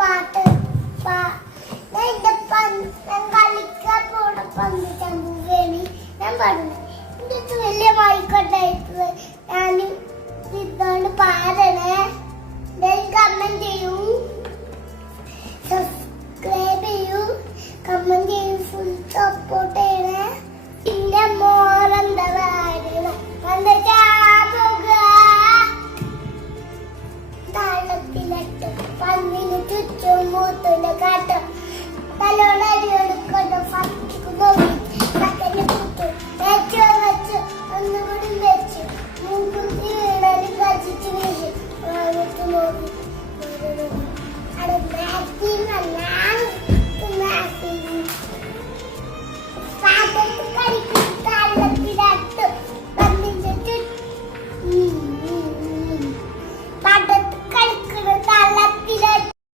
പാട്ട് ഞാൻ കളിക്കാൻ പോണ പന്ത് ചമ്പുകയാണ് ഞാൻ പാടുന്നത്. എൻ്റെ അടുത്ത് വലിയ മൈക്കോട്ടായിട്ട് ഞാൻ ഇതുകൊണ്ട് പാടണേ. കമന്റ് ചെയ്യൂ.